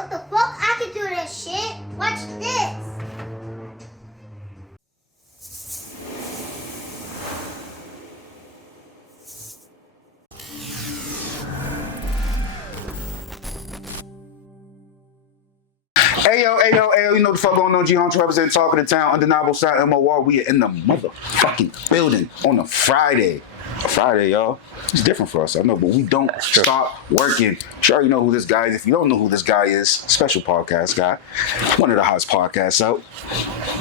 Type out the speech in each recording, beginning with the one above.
What the fuck? I can do this shit. Watch this. Ayo, you know what the fuck going on, G-Hunter representing Talk of the Town, Undeniable Sound, MOR. We are in the motherfucking building on a Friday. Y'all. It's different for us, I know, but we don't stop working. Sure, you know who this guy is. If you don't know who this guy is, special podcast guy. One of the hottest podcasts out.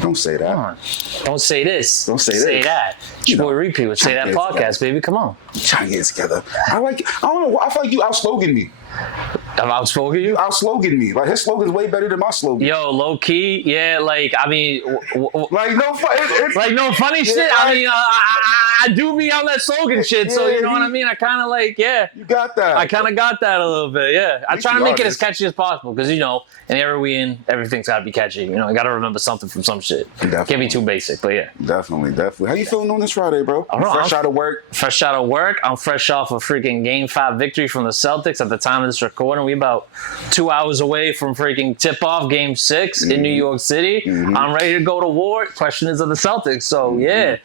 Don't say that. Come on. Don't say this. Don't say Say this. that. Your boy Repeat would say that podcast, baby. Come on. Trying to get it together. I don't know why. I feel like you outslogan me. Have I outspoken you? Outslogan me. Like, his slogan's way better than my slogan. Yo, low key, yeah. Like, I mean, Like, no fun. like no funny shit. I mean, I do be on that slogan shit. So you know what I mean. I kind of like, yeah. You got that. I kind of got that a little bit, yeah. I try to make it as catchy as possible because, you know, in the era we in, everything's got to be catchy. You know, I got to remember something from some shit. Definitely. Can't be too basic, but yeah. Definitely. How you feeling on this Friday, bro? Fresh out of work? Fresh out of work. I'm fresh off a freaking Game 5 victory from the Celtics at the time of this recording. We about 2 hours away from freaking tip-off Game 6 in New York City. I'm ready to go to war. Question is of the Celtics. So, yeah,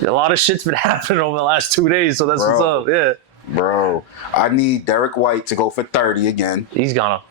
a lot of shit's been happening over the last 2 days, so that's what's up, yeah. Bro, I need Derek White to go for 30 again. He's gonna.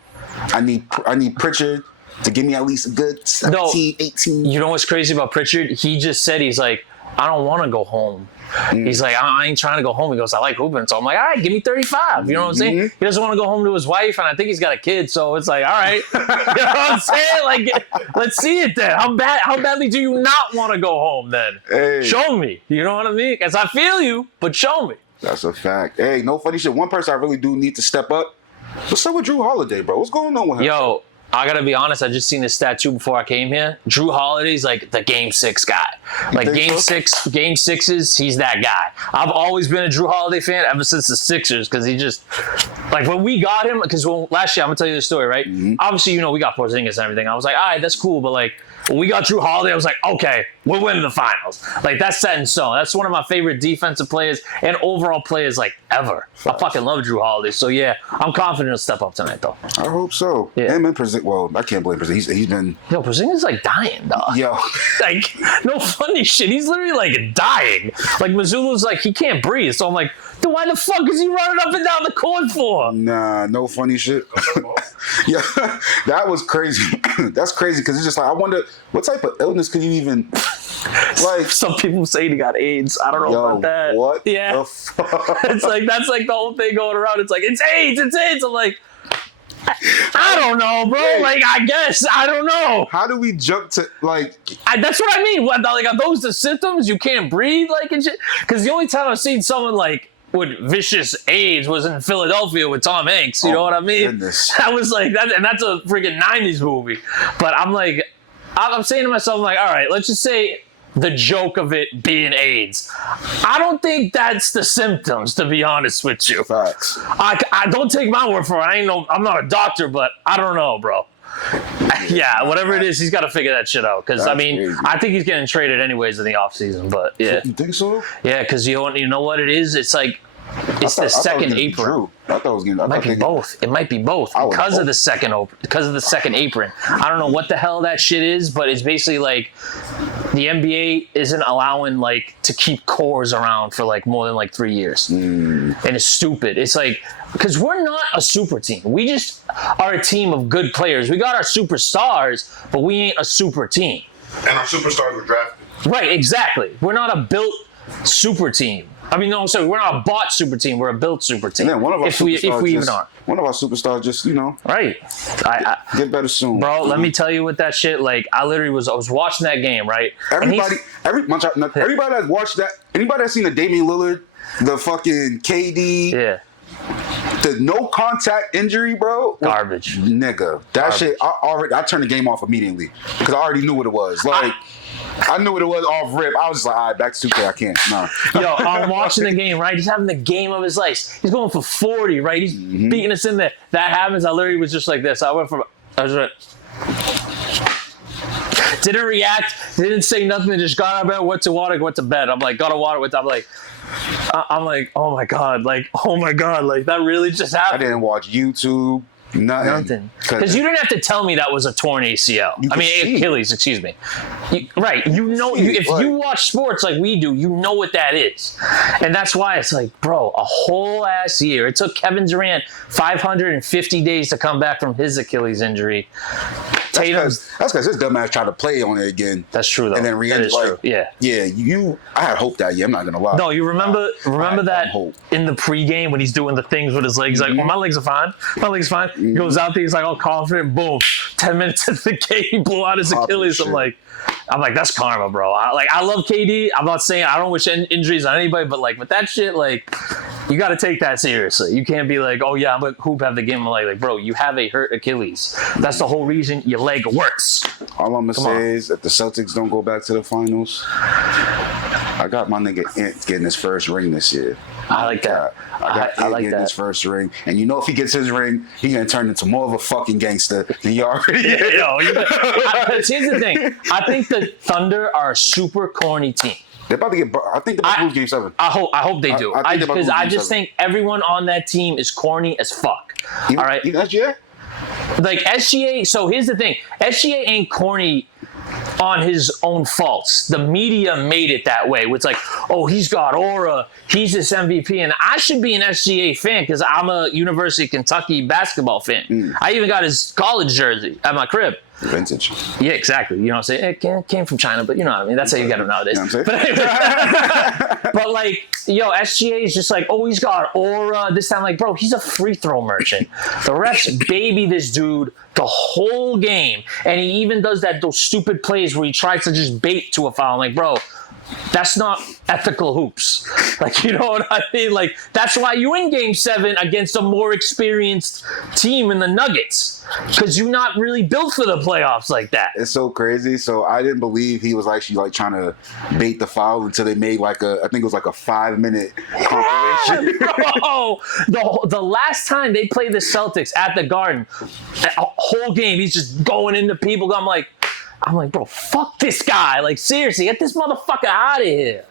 I need Pritchard to give me at least a good 17, 18. You know what's crazy about Pritchard? He just said, he's like, I don't want to go home. He's like, I ain't trying to go home. He goes, I like hooping. So I'm like, all right, give me 35. You know what I'm saying? He doesn't want to go home to his wife, and I think he's got a kid. So it's like, all right. You know what I'm saying? Like, let's see it then. How badly do you not want to go home then? Hey. Show me. You know what I mean? Because I feel you, but show me. That's a fact. Hey, no funny shit. One person I really do need to step up. What's up with Drew Holiday, bro? What's going on with him? Yo, I gotta be honest, I just seen this statue before I came here. Drew Holiday's like the Game 6 guy. Like Game 6s, he's that guy. I've always been a Drew Holiday fan ever since the Sixers, because he just, like, when we got him, because last year, I'm gonna tell you the story, right? Obviously, you know, we got Porzingis and everything. I was like, all right, that's cool, but like, when we got Drew Holiday, I was like, okay, we're winning the finals. Like, that's set in stone. That's one of my favorite defensive players and overall players, like, ever. I fucking love Drew Holiday. So, yeah, I'm confident he'll step up tonight, though. I hope so. Yeah. Him and Porzingis, well, I can't blame Porzingis. He's been... Yo, Porzingis is, like, dying, dog. Yo. Like, no funny shit. He's literally, like, dying. Like, Mazzulla's like, he can't breathe. So I'm like, then why the fuck is he running up and down the court for? Nah, no funny shit. Yeah, that was crazy. That's crazy, because it's just like, I wonder, what type of illness could you even... Like, some people say he got AIDS. I don't know about that. What? Yeah. The fuck? It's like, that's like the whole thing going around. It's like, it's AIDS. I'm like, I don't know, bro. Hey. Like, I guess, I don't know. How do we jump to, like... That's what I mean. What, like, are those the symptoms? You can't breathe, like, and shit? Because the only time I've seen someone, like, with vicious AIDS was in Philadelphia with Tom Hanks. You know what I mean? Goodness. That was like, that, and that's a freaking 90s movie. But I'm like, I'm saying to myself, I'm like, all right, let's just say the joke of it being AIDS. I don't think that's the symptoms, to be honest with you. Facts. I don't take my word for it. I'm not a doctor, but I don't know, bro. Yeah, whatever it is, he's got to figure that shit out. Because, I mean, crazy. I think he's getting traded anyways in the offseason, but yeah. You think so? Yeah, because you know what it is? It's like, it's the second apron. I thought it was getting... It might be both. It might be both because of the second apron. I don't know what the hell that shit is, but it's basically like the NBA isn't allowing like to keep cores around for like more than like 3 years, and it's stupid. It's like, because we're not a super team. We just are a team of good players. We got our superstars, but we ain't a super team. And our superstars were drafted. Right, exactly. We're not a built super team. I mean, no, sorry, we're not a bought super team. We're a built super team. And then one of our if we even are. One of our superstars just, you know, right. get better soon. Bro, let me tell you with that shit, like, I was watching that game, right? Everybody that's watched that, anybody that's seen the Damian Lillard, the fucking KD, yeah, the no contact injury, bro. Garbage. Nigga. That shit, I turned the game off immediately because I already knew what it was. Like, I knew what it was off rip. I was just like, all right, back to 2K. I can't. No. Yo, I'm watching the game, right? He's having the game of his life. He's going for 40, right? He's beating us in there. That happens. I literally was just like this. I was like, didn't react, didn't say nothing, just got out of bed, went to water, went to bed. I'm like, got to water, I'm like, oh my God, like, that really just happened. I didn't watch YouTube. Nothing. Because you didn't have to tell me that was a torn ACL. I mean, see. Achilles, excuse me. Right. You know, if you watch sports like we do, you know what that is. And that's why it's like, bro, a whole ass year. It took Kevin Durant 550 days to come back from his Achilles injury. That's because his dumb ass tried to play on it again. That's true, though. And then that is true. Yeah. Yeah, I had hope that year. I'm not going to lie. No, you remember that in the pregame when he's doing the things with his legs, like, well, my legs are fine. My legs are fine. He goes out there, he's like all confident, boom. 10 minutes into the game, he blew out his Achilles. I'm like, that's karma, bro. I love KD. I'm not saying I don't wish injuries on anybody, but like with that shit, like you got to take that seriously. You can't be like, oh yeah, I'm gonna hoop have the game. Like, bro, you have a hurt Achilles. That's the whole reason your leg works. All I'm gonna say is if the Celtics don't go back to the finals, I got my nigga Ant getting his first ring this year. I like that. I like getting his first ring, and you know if he gets his ring, he's gonna turn into more of a fucking gangster than he already is. Here's the thing. I think the Thunder are a super corny team. They're about to get. I think they're about to lose Game 7. I hope they do. Because I just think everyone on that team is corny as fuck. All right. Even SGA? Like SGA. So here's the thing. SGA ain't corny on his own faults. The media made it that way. It's like, oh, he's got aura. He's this MVP. And I should be an SGA fan because I'm a University of Kentucky basketball fan. I even got his college jersey at my crib. Vintage. Yeah, exactly. You know what I'm saying? It came from China, but you know what I mean? That's how you get them nowadays. You know what I'm saying? But like, yo, SGA is just like, oh, he's got aura. This time, like, bro, he's a free throw merchant. The refs baby this dude the whole game. And he even does those stupid plays where he tries to just bait to a foul. I'm like, bro, that's not ethical hoops. Like, you know what I mean? Like, that's why you in Game 7 against a more experienced team in the Nuggets. Because you're not really built for the playoffs like that. It's so crazy. So I didn't believe he was actually like trying to bait the foul until they made I think it was like a 5-minute compilation. Bro, the last time they played the Celtics at the Garden, a whole game, he's just going into people. I'm like, bro, fuck this guy. Like, seriously, get this motherfucker out of here.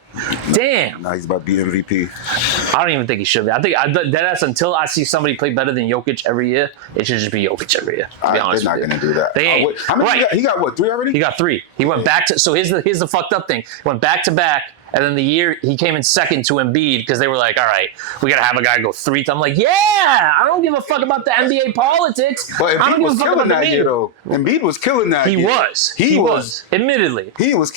Damn. Now he's about to be MVP. I don't even think he should be. I think that's until I see somebody play better than Jokic every year, it should just be Jokic every year. To be honest, they're not going to do that. They ain't. How many he got what, 3 already? He got 3. He went back to. So here's the fucked up thing. He went back to back. And then the year he came in second to Embiid because they were like, all right, we got to have a guy go 3. I'm like, yeah, I don't give a fuck about the NBA politics. But I don't Embiid give a was fuck killing about that year, though. Embiid was killing that year. He was. Admittedly. He was.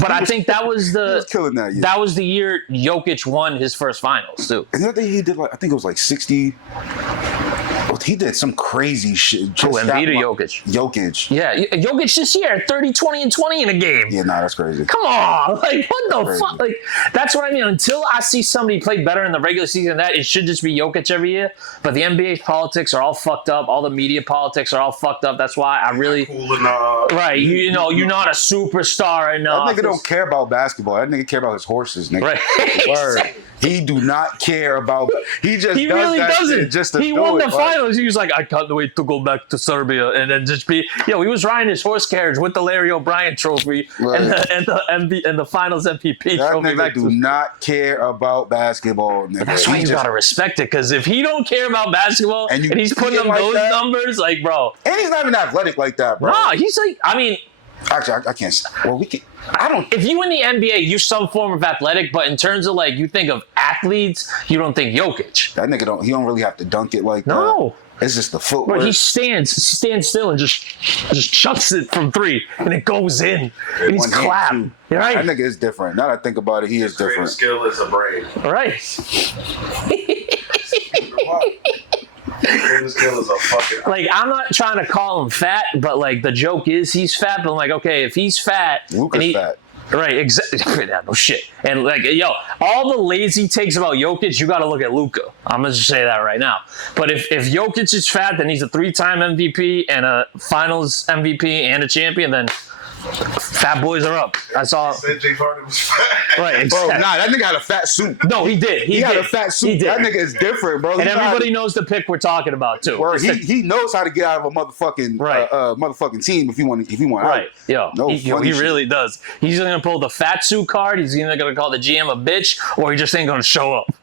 But I think that was he was killing that year. That was the year Jokic won his first finals, too. And the other thing he did, I think it was like 60. He did some crazy shit. Embiid or Jokic? Jokic. Yeah, Jokic this year, 30, 20, and 20 in a game. Yeah, nah, that's crazy. Come on. Like, what the fuck? Like, that's what I mean. Until I see somebody play better in the regular season than that, it should just be Jokic every year. But the NBA politics are all fucked up. All the media politics are all fucked up. That's why I really... Cool enough. Right. You know, you're not a superstar enough. That nigga don't care about basketball. That nigga care about his horses, nigga. Right. Word. He do not care about... He just he does really that doesn't. shit just to he do won it, the finals. He was like, I can't wait to go back to Serbia and then just be... Yo, he was riding his horse carriage with the Larry O'Brien trophy and the finals MVP that trophy. Nigga do not care about basketball, nigga. That's why you gotta respect it, because if he don't care about basketball and he's putting up those numbers, like, bro. And he's not even athletic like that, bro. Nah, he's like, I mean... Actually, I can't... Well, we can... I don't... If you in the NBA, you're some form of athletic, but in terms of, like, you think of athletes, you don't think Jokic. That nigga he don't really have to dunk it like that. No. It's just the footwork. Bro, he stands still and just chucks it from 3, and it goes in. And he's clapping. Right? That nigga is different. Now that I think about it, he is different. His skill is a brain. Right. His skill is a fucking... Like, I'm not trying to call him fat, but, like, the joke is he's fat, but I'm like, okay, if he's fat... Luka's fat. Right, exactly. No shit. And, like, yo, all the lazy takes about Jokic, you got to look at Luka. I'm going to just say that right now. But if Jokic is fat, then he's a 3-time MVP and a finals MVP and a champion, then... Fat boys are up. I saw. Said James Harden was fat. Right, exactly. Bro, nah, that nigga had a fat suit. No, he did. He had a fat suit. He did. That nigga is different, bro. And everybody knows the pick we're talking about too. He knows how to get out of a motherfucking motherfucking team if you want right. out. Yo, no he really does. He's either gonna pull the fat suit card. He's either gonna call the GM a bitch, or he just ain't gonna show up.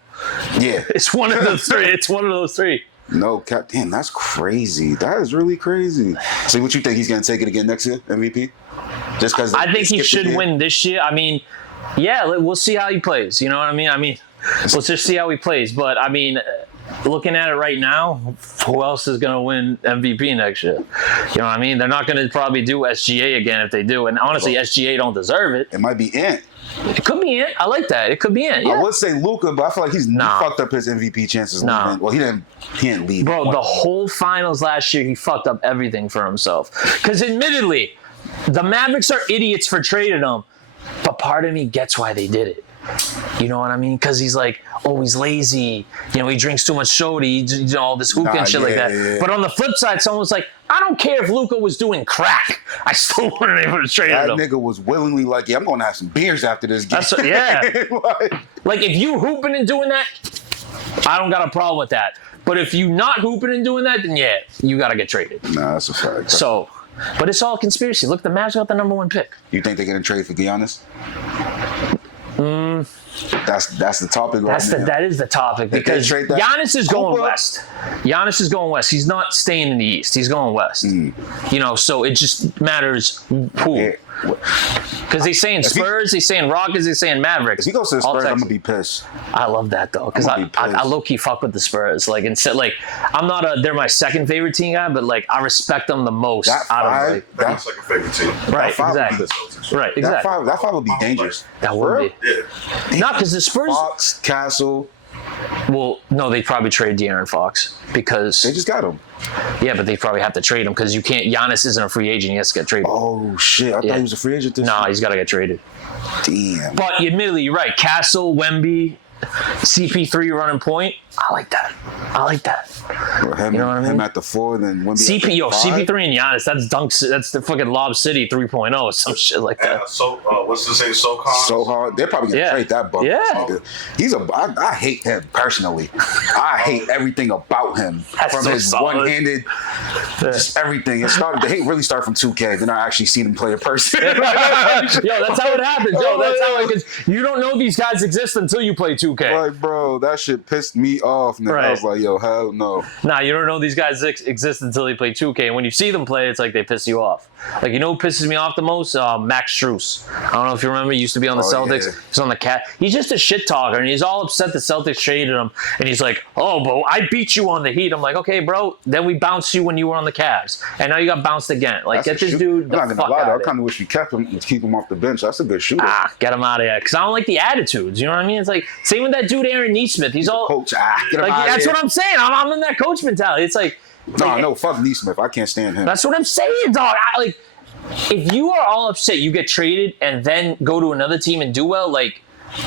Yeah, It's one of those 3. It's one of those 3. No cap. Damn, that's crazy. That is really crazy. So what you think he's gonna take it again next year, MVP? Just because I think he should win this year. I mean, yeah, we'll see how he plays. You know what I mean? Let's just see how he plays. But I mean, looking at it right now, who else is going to win MVP next year? You know what I mean? They're not going to probably do SGA again if they do. And honestly, SGA don't deserve it. It might be Ant. It could be Ant. I like that. It could be Ant. Yeah. I would say Luka, but I feel like he fucked up his MVP chances. Nah. Well, he didn't lead. Bro, the whole finals last year, he fucked up everything for himself. Because admittedly, the Mavericks are idiots for trading him. But part of me gets why they did it. You know what I mean? Because he's like, oh, he's lazy. You know, he drinks too much soda. All this hookah and shit like that. Yeah. But on the flip side, someone's like, I don't care if Luka was doing crack. I still wouldn't able to trade him. That nigga was willingly like, yeah, I'm going to have some beers after this game. Like, if you hooping and doing that, I don't got a problem with that. But if you not hooping and doing that, then yeah, you got to get traded. Nah, that's a fact. So, but it's all conspiracy. Look, the Mavs got the number 1 pick. You think they're going to trade for Giannis? That's the topic right now. That is the topic because Giannis is going west. Giannis is going west. He's not staying in the East. He's going west. You know, so it just matters who. Yeah. Because he's saying Spurs, he's saying Rockets, he's saying Mavericks. If he goes to the Spurs, I'm gonna be pissed. I love that though, because I low key fuck with the Spurs. Like instead, like I'm not they're my second favorite team guy, but like I respect them the most. That's like a favorite team. Right, exactly. Right, exactly. That five would be dangerous. That would be. Yeah. Not because the Spurs. Fox, Castle. Well, no, they probably trade De'Aaron Fox because they just got him. Yeah, but they probably have to trade him because you can't. Giannis isn't a free agent; he has to get traded. Oh shit! I thought he was a free agent. No, he's got to get traded. Damn. But admittedly, you're right. Castle, Wemby, CP3 running point. I like that. Well, him, you know what I mean? Him at the 4, then Wemby CP3 and Giannis. That's dunks. That's the fucking Lob City 3.0, some shit like that. So what's the name? So hard. They're probably gonna trade that bucket. Yeah. I hate him personally. I hate everything about him. From his one-handed, just everything. The hate really started from 2K. Then I actually seen him play in person. Yo, that's how it happens. Because you don't know these guys exist until you play 2K. Like, bro, that shit pissed me off. Nigga. Right. I was like, yo, hell no. Nah, you don't know these guys exist until they play 2K. And when you see them play, it's like they piss you off. Like, you know who pisses me off the most? Max Strus. I don't know if you remember. He used to be on the Celtics. Yeah. He's on the Cat. He's just a shit talker, and he's all upset the Celtics traded him. And he's like, oh, bro, I beat you on the Heat. I'm like, okay, bro. Then we bounced you when you were on the Cavs. And now you got bounced again. Like, get this dude the fuck out of here. I kind of wish we kept him and keep him off the bench. That's a good shooter. Get him out of here. Because I don't like the attitudes. You know what I mean? It's like, same with that dude, Aaron Neesmith. He's all... Coach, get him like, out that's of here. what I'm saying. I'm in that coach mentality. It's like... No, fuck Neesmith. I can't stand him. That's what I'm saying, dog. If you are all upset, you get traded and then go to another team and do well, like,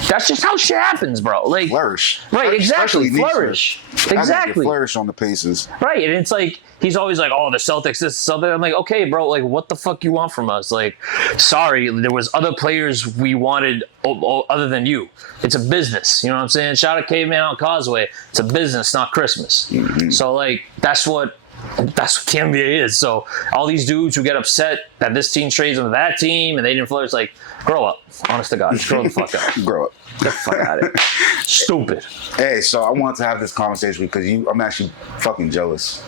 that's just how shit happens, bro. Like, flourish. Right, exactly. Flourish. Exactly. Flourish on the Pacers. Right, and it's like, he's always like, oh, the Celtics, this, something. I'm like, okay, bro, like, what the fuck you want from us? Like, sorry, there was other players we wanted other than you. It's a business, you know what I'm saying? Shout out Caveman on Causeway. It's a business, not Christmas. Mm-hmm. So, like, that's what the NBA is. So all these dudes who get upset that this team trades them to that team and they didn't flourish, like, grow up. Honest to God, just grow the fuck up. Grow up. Get the fuck out of here. Stupid. Hey, so I wanted to have this conversation because I'm actually fucking jealous.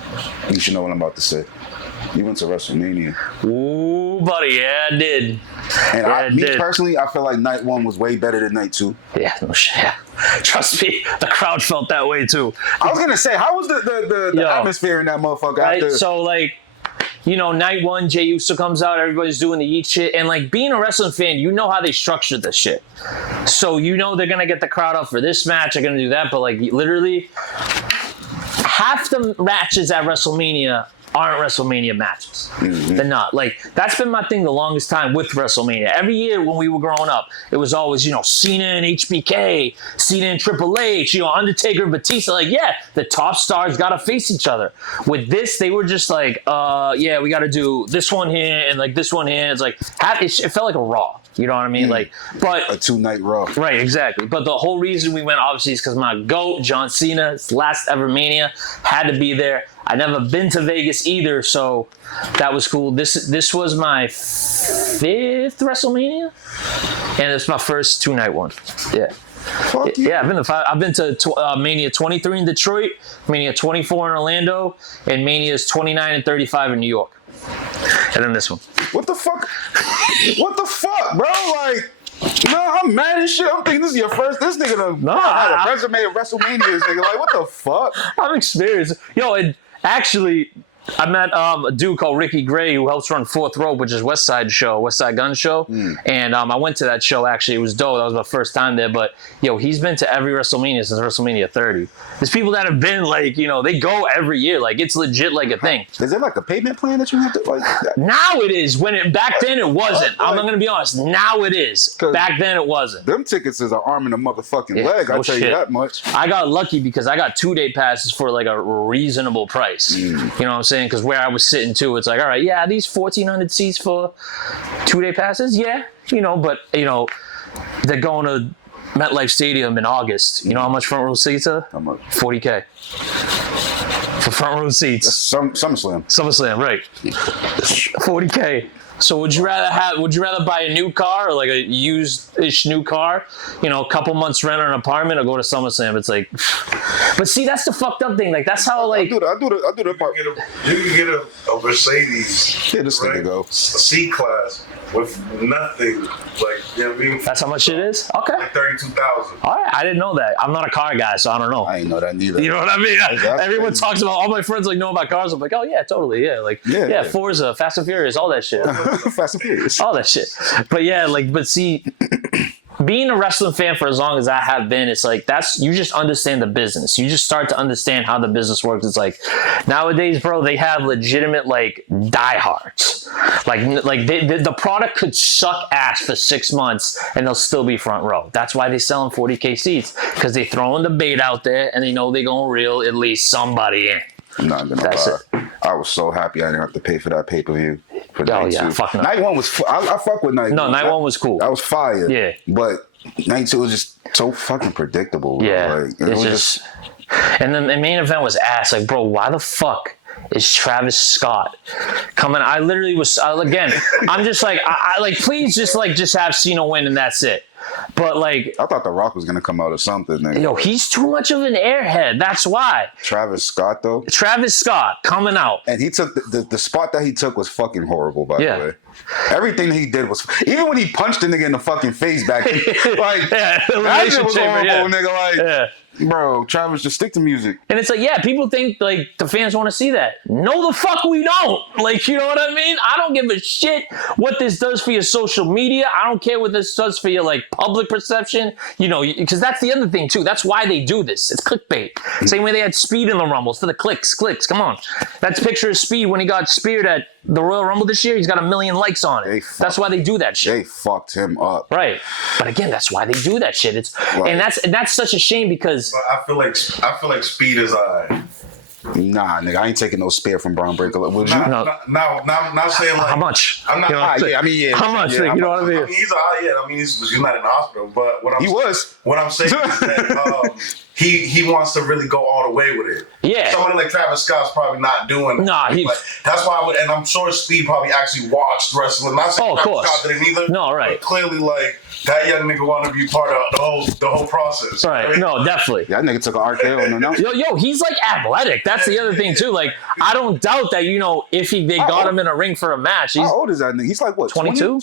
You should know what I'm about to say. You went to WrestleMania. Ooh, buddy, yeah, I did. And me personally, I feel like night 1 was way better than night 2. Yeah, no shit. Yeah. Trust me, the crowd felt that way too. I was gonna say, how was the atmosphere in that motherfucker? Right? After? So like, you know, night 1, Jey Uso comes out, everybody's doing the eat shit, and like being a wrestling fan, you know how they structure this shit. So you know they're gonna get the crowd up for this match, they're gonna do that, but like literally, half the matches at WrestleMania aren't WrestleMania matches. Mm-hmm. They're not. Like, that's been my thing the longest time with WrestleMania. Every year when we were growing up, it was always, you know, Cena and HBK, Cena and Triple H, you know, Undertaker and Batista. Like, yeah, the top stars got to face each other. With this, they were just like, yeah, we got to do this one here and like this one here. It's like, it felt like a Raw. You know what I mean? Like, but a 2-night Raw. Right, exactly. But the whole reason we went, obviously, is because my GOAT, John Cena, his last ever Mania, had to be there. I never been to Vegas either, so that was cool. This was my 5th WrestleMania, and it's my first 2-night one. Yeah. Fuck you. Yeah, I've been to Mania 23 in Detroit, Mania 24 in Orlando, and Manias 29 and 35 in New York. And then this one. What the fuck? What the fuck, bro? Like, no, I'm mad as shit. I'm thinking this is your first. This nigga done had a resume of WrestleManias, nigga. Like, what the fuck? I'm experienced. Yo, and actually, I met a dude called Ricky Gray who helps run Fourth Rope, which is West Side Gun Show. And I went to that show, actually. It was dope. That was my first time there. But, yo, he's been to every WrestleMania since WrestleMania 30. There's people that have been, like, you know, they go every year. Like, it's legit like a thing. Is there, like, a payment plan that you have to, like... That? Now it is. Back then it wasn't. I'm going to be honest. Now it is. Back then it wasn't. Them tickets is an arm and a motherfucking leg. I'll tell you that much. I got lucky because I got 2-day passes for, like, a reasonable price. You know what I'm saying? Because where I was sitting too, it's like, all right, yeah, these 1,400 seats for 2-day passes, yeah, you know, but you know, they're going to MetLife Stadium in August. You know how much front row seats are? How much? $40K for front row seats. SummerSlam, right? $40K. So would you rather buy a new car or like a used-ish new car? You know, a couple months rent an apartment or go to SummerSlam? It's like, but see, that's the fucked up thing. Like that's how like I do the part. You can get a Mercedes. Yeah, this nigga go. A C-Class with nothing. Like, you know what I mean? That's how much it is? Okay. Like $32,000. All right, I didn't know that. I'm not a car guy, so I don't know. I ain't know that neither. You know what I mean? Everyone crazy. talks about, all my friends like know about cars. I'm like, oh yeah, totally, yeah. Like, yeah, Forza, Fast and Furious, all that shit. Fast and Furious. All that shit. But yeah, like, but see, being a wrestling fan for as long as I have been, it's like you just understand the business. You just start to understand how the business works. It's like nowadays, bro, they have legitimate like diehards. Like the product could suck ass for 6 months and they'll still be front row. That's why they sell them 40K seats, because they throwing the bait out there and they know they're gonna reel at least somebody in. I'm not gonna lie. I was so happy I didn't have to pay for that pay-per-view. Oh yeah, fuck no. Night 1 was I fuck with Night 1. No, Night 1 was cool. That was fire. Yeah. But Night 2 was just so fucking predictable. Yeah. Like, it's just and then the main event was ass. Like, bro, why the fuck is Travis Scott coming? I literally was again. I'm just like, I like, please just have Cena win and that's it. But like, I thought The Rock was gonna come out or something. Nigga. Yo, he's too much of an airhead. That's why. Travis Scott though. Travis Scott coming out, and he took the spot that he took was fucking horrible. By the way, everything he did was even when he punched the nigga in the fucking face back. Like that shit was horrible, nigga. Like. Bro, Travis, just stick to music. And it's like, yeah, people think like the fans want to see that. No, the fuck we don't. Like, you know what I mean? I don't give a shit what this does for your social media. I don't care what this does for your like public perception. You know, because that's the other thing too. That's why they do this. It's clickbait. Same way they had Speed in the Rumbles for the clicks. Come on. That's a picture of Speed when he got speared at the Royal Rumble this year. He's got 1 million likes on it. That's why they do that shit. They fucked him up. Right. But again, that's why they do that shit. It's and that's such a shame because I feel like Speed is Nah, nigga, I ain't taking no spear from Braun Breaker. Would you? Not saying like how much. I'm not. How much? Yeah, you know what I mean? I mean, he's not in the hospital, but what I'm saying is that he wants to really go all the way with it. Yeah. Somebody like Travis Scott's probably not doing it. Nah, that's why and I'm sure Speed probably actually watched wrestling. Not saying Travis Scott didn't either. No, right. But clearly, like, that young nigga want to be part of the whole process. Right. Right? No, definitely. That nigga took an RKO. No. Yo, he's like athletic. That's the other thing too. Like, I don't doubt that, you know, if they got him in a ring for a match. How old is that nigga? He's like what? 22?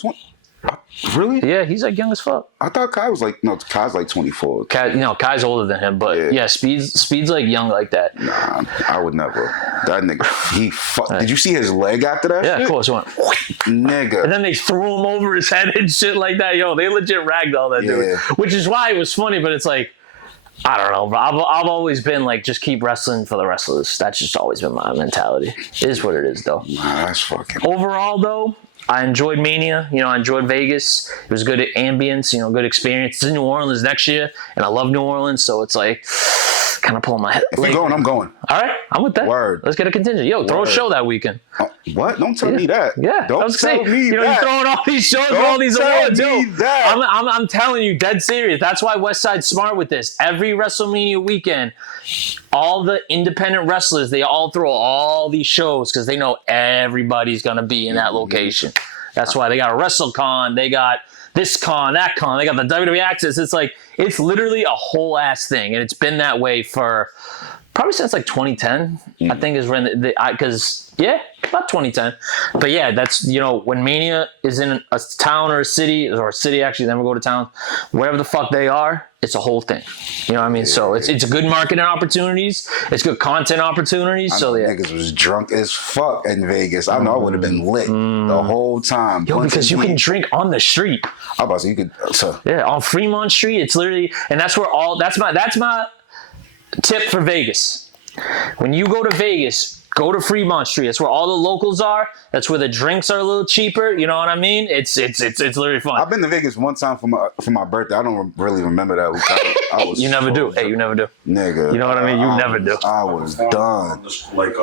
Really? Yeah, he's like young as fuck. I thought Kai was like Kai's like 24. Kai's older than him, but yeah, Speed's like young like that. Nah, I would never. That nigga, Did you see his leg after that? Yeah, shit? of course. Went. Nigga. And then they threw him over his head and shit like that. Yo, they legit ragged all that dude. Which is why it was funny, but it's like, I don't know. I've always been like, just keep wrestling for the wrestlers. That's just always been my mentality. It is what it is, though. Nah, that's fucking. Overall, though, I enjoyed Mania. You know, I enjoyed Vegas. It was good ambience, you know, good experience. It's in New Orleans next year, and I love New Orleans, so it's like kind of pulling my head. If we're going, I'm going. All right, I'm with that. Word. Let's get a contingent. Yo, throw a show that weekend. What? Don't tell me that. Yeah, don't tell me you know, that. you're throwing all these shows with all these awards. I'm telling you, dead serious. That's why Westside's smart with this. Every WrestleMania weekend, all the independent wrestlers, they all throw all these shows because they know everybody's gonna be in that location. That's why they got a WrestleCon. They got this con, that con. They got the WWE Access. It's like, it's literally a whole ass thing. And it's been that way for probably since like 2010, I think is when about 2010. But yeah, that's, when Mania is in a town or a city actually, then we go to town, wherever the fuck they are, it's a whole thing. You know what I mean? Yeah. So it's a good marketing opportunities. It's good content opportunities. So yeah. Niggas was drunk as fuck in Vegas. I know I would have been lit the whole time. Yo, because you can drink on the street. I was about to say, you could. Yeah, on Fremont Street, it's literally, and that's where that's my tip for Vegas. When you go to Vegas, go to Fremont Street. That's where all the locals are. That's where the drinks are a little cheaper. You know what I mean? It's literally fun. I've been to Vegas one time for my birthday. I don't really remember that. I was you never do. Hey, you never do. Nigga. You know what I mean? You never do. I was done. Like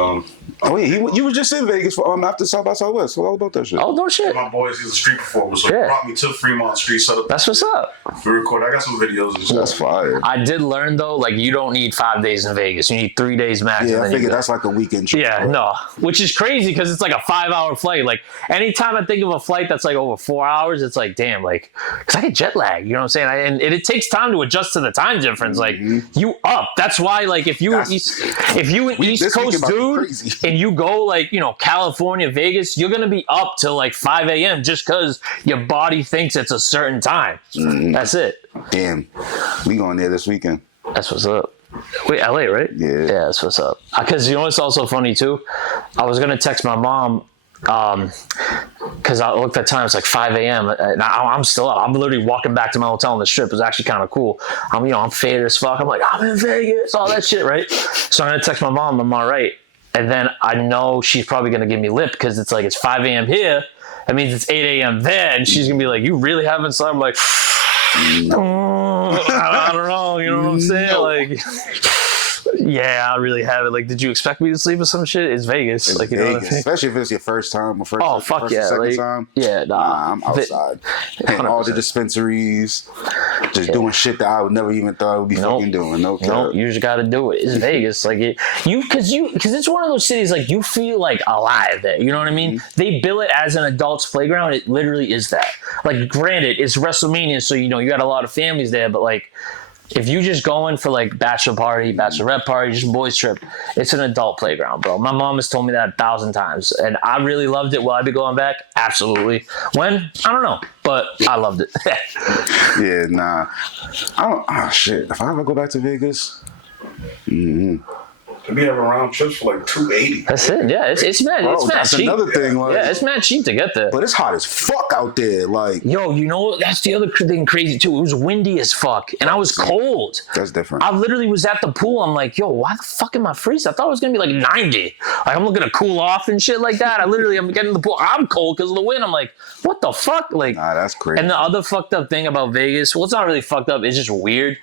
Oh yeah, you was just in Vegas for after South by Southwest. So all about that shit. Oh no shit. My boys, he's a street performer, so he brought me to Fremont Street. Set up. That's what's up. We record. I got some videos and stuff. That's fire. I did learn though, like you don't need 5 days in Vegas. You need 3 days max. Yeah, I figured that's like a weekend trip. Yeah, no, which is crazy because it's like a 5-hour flight. Like anytime I think of a flight that's like over 4 hours, it's like damn, like because I get jet lag. You know what I'm saying? And it takes time to adjust to the time difference. Like you up. That's why like if you an East Coast dude and you go like California, Vegas, you're gonna be up till like 5 a.m. just because your body thinks it's a certain time. That's it. Damn, we going there this weekend. That's what's up. Wait, LA, right? Yeah. Yeah, that's what's up. Because what's also funny too? I was gonna text my mom because I looked at time. It's like 5 a.m. and I'm still up. I'm literally walking back to my hotel on the Strip. It was actually kind of cool. I'm faded as fuck. I'm like, I'm in Vegas, all that shit, right? So I'm gonna text my mom. I'm all right. And then I know she's probably going to give me lip because it's 5 a.m. here. That means it's 8 a.m. there. And she's going to be like, you really haven't slept? I'm like, I don't know. You know what I'm saying? No. Like, yeah, I really haven't. Like, did you expect me to sleep or some shit? It's Vegas. It's like, you know Vegas. what I mean? Especially if it's your first time or second time. Yeah, nah. I'm outside. And all the dispensaries, just doing shit that I would never even thought I would be fucking doing. No, you just got to do it. It's Vegas. Like because it's one of those cities like you feel like alive there. You know what I mean? They bill it as an adult's playground. It literally is that. Like, granted, it's WrestleMania, so you got a lot of families there, but like. If you just going for like bachelor party, bachelorette party, just boys trip, it's an adult playground, bro. My mom has told me that 1,000 times, and I really loved it. Will I be going back? Absolutely. When? I don't know, but I loved it. Yeah, nah. I don't. Oh shit! If I ever go back to Vegas, We have round trips for like $280. That's it. Yeah, it's mad. It's mad that's cheap. another thing. Like, Yeah, it's mad cheap to get there. but it's hot as fuck out there. Like, Yo, that's the other thing crazy too. It was windy as fuck, and I was cold. that's different. I literally was at the pool. I'm like, yo, why the fuck am I freezing? I thought it was gonna be like 90. Like I'm looking to cool off and shit like that. I'm getting in the pool. I'm cold because of the wind. I'm like, what the fuck? Like, Nah, that's crazy. And the other fucked up thing about Vegas, well, it's not really fucked up. It's just weird.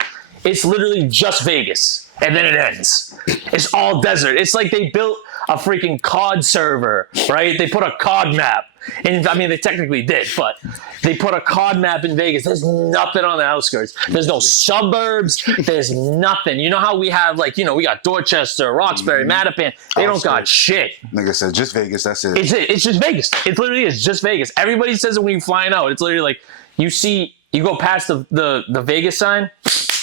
It's literally just Vegas, and then it ends. It's all desert. It's like they built a freaking COD server, right? They put a COD map. And I mean, they technically did, but they put a COD map in Vegas. There's nothing on the outskirts. There's no suburbs. There's nothing. You know how we have, like, we got Dorchester, Roxbury, Mattapan. They don't got shit. Nigga said just Vegas. That's it. It's just Vegas. It literally is just Vegas. Everybody says it when you're flying out. It's literally like you go past the Vegas sign.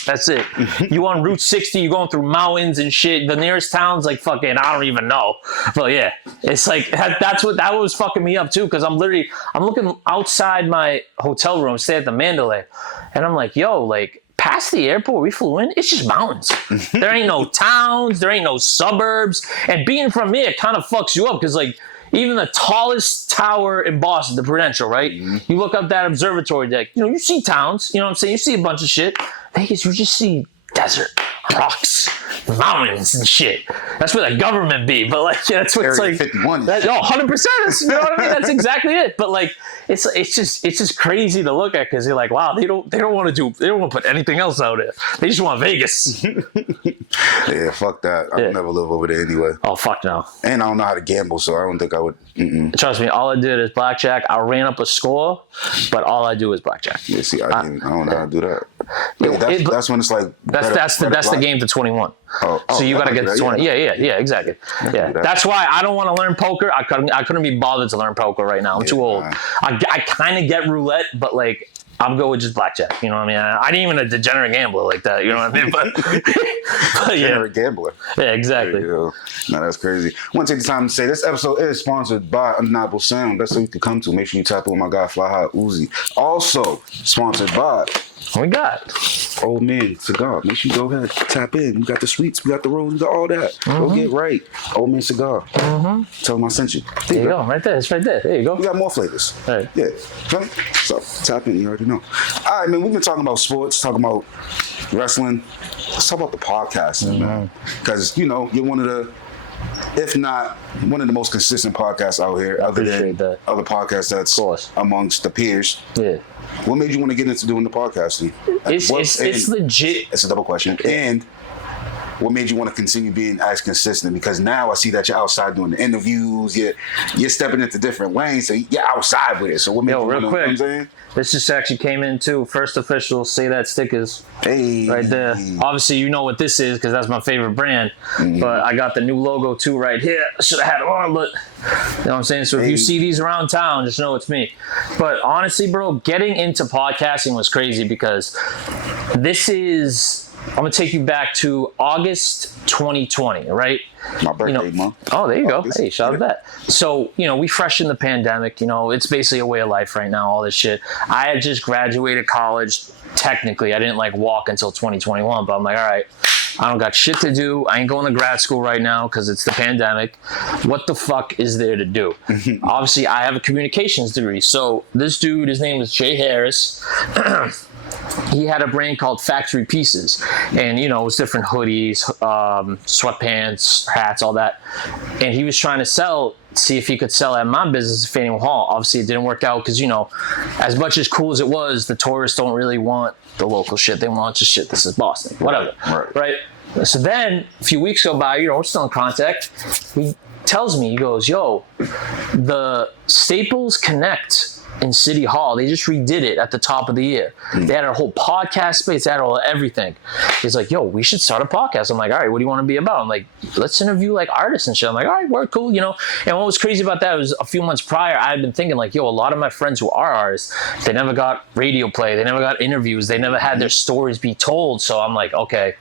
That's it. You on Route 60, you're going through mountains and shit. The nearest town's like fucking, I don't even know. But yeah, it's like, that was fucking me up too. Cause I'm looking outside my hotel room, stay at the Mandalay. And I'm like, yo, like past the airport we flew in, it's just mountains. There ain't no towns, there ain't no suburbs. And being from here, it kind of fucks you up. Cause like, even the tallest tower in Boston, the Prudential, right? You look up that observatory deck, you see towns, you know what I'm saying? You see a bunch of shit. Vegas, you just see desert, rocks, mountains and shit. That's where the government be, but like that's what it's like. 51. 100%. You know what I mean? That's exactly it. But like it's just crazy to look at because you're like, wow, they don't want to put anything else out there. They just want Vegas. Yeah, fuck that. I would never live over there anyway. Oh fuck no. And I don't know how to gamble, so I don't think I would. Trust me, all I did is blackjack. I ran up a score, but all I do is blackjack. Yeah, see, I don't know how to do that. That's when it's like that's the game to 21. So you got to get to 20. Yeah, exactly. Yeah, that's why I don't want to learn poker. I couldn't be bothered to learn poker right now. I'm too old. I kind of get roulette, but like I'm going with just blackjack. You know what I mean? I ain't even a degenerate gambler like that. You know what I mean? But yeah, degenerate gambler. Yeah, exactly. No, that's crazy. I want to take the time to say this episode is sponsored by Undeniable Sound. That's what you can come to. Make sure you tap in with my guy Fly High Uzi. Also sponsored by. We got Old Man Cigar. Make sure you go ahead, tap in. We got the sweets, we got the rolls, we got all that. Go get right. Old Man Cigar. Tell them I sent you. There you go, right there. It's right there. There you go. We got more flavors. All right. Yeah. Okay. So tap in. You already know. All right, man. We've been talking about sports, talking about wrestling. Let's talk about the podcasting, man. Because you're one of the, if not one of the most consistent podcasts out here, other than other podcasts that's amongst the peers. Yeah. What made you want to get into doing the podcasting? It's legit. It's a double question. And what made you want to continue being as consistent? Because now I see that you're outside doing the interviews. You're stepping into different lanes, so you're outside with it. So what made you want to, real quick, you know what I'm saying? This just actually came in too. First official Say That stickers. Hey. Right there. Obviously, you know what this is because that's my favorite brand. But I got the new logo too right here. I should have had it on, but you know what I'm saying? So if you see these around town, just know it's me. But honestly, bro, getting into podcasting was crazy because I'm going to take you back to August 2020, right? My birthday month. Oh, there you go. August. Hey, shout out to that. So, we fresh in the pandemic. It's basically a way of life right now, all this shit. I had just graduated college. Technically, I didn't walk until 2021, but I'm like, all right, I don't got shit to do. I ain't going to grad school right now because it's the pandemic. What the fuck is there to do? Obviously, I have a communications degree. So this dude, his name was Jay Harris. He had a brand called Factory Pieces, and it was different hoodies, sweatpants, hats, all that. And he was trying to see if he could sell at my business at Faneuil Hall. Obviously, it didn't work out because as much as cool as it was, the tourists don't really want the local shit. They want just shit. This is Boston, whatever, right? So then a few weeks go by. We're still in contact. He tells me, he goes, "Yo, the Staples Connect in City Hall, they just redid it at the top of the year. They had a whole podcast space, they had everything." He's like, "Yo, we should start a podcast." I'm like, "All right, what do you want to be about?" I'm like, "Let's interview artists and shit." I'm like, "All right, we're cool, And what was crazy about that was a few months prior, I had been thinking a lot of my friends who are artists, they never got radio play, they never got interviews, they never had their stories be told. So I'm like, okay,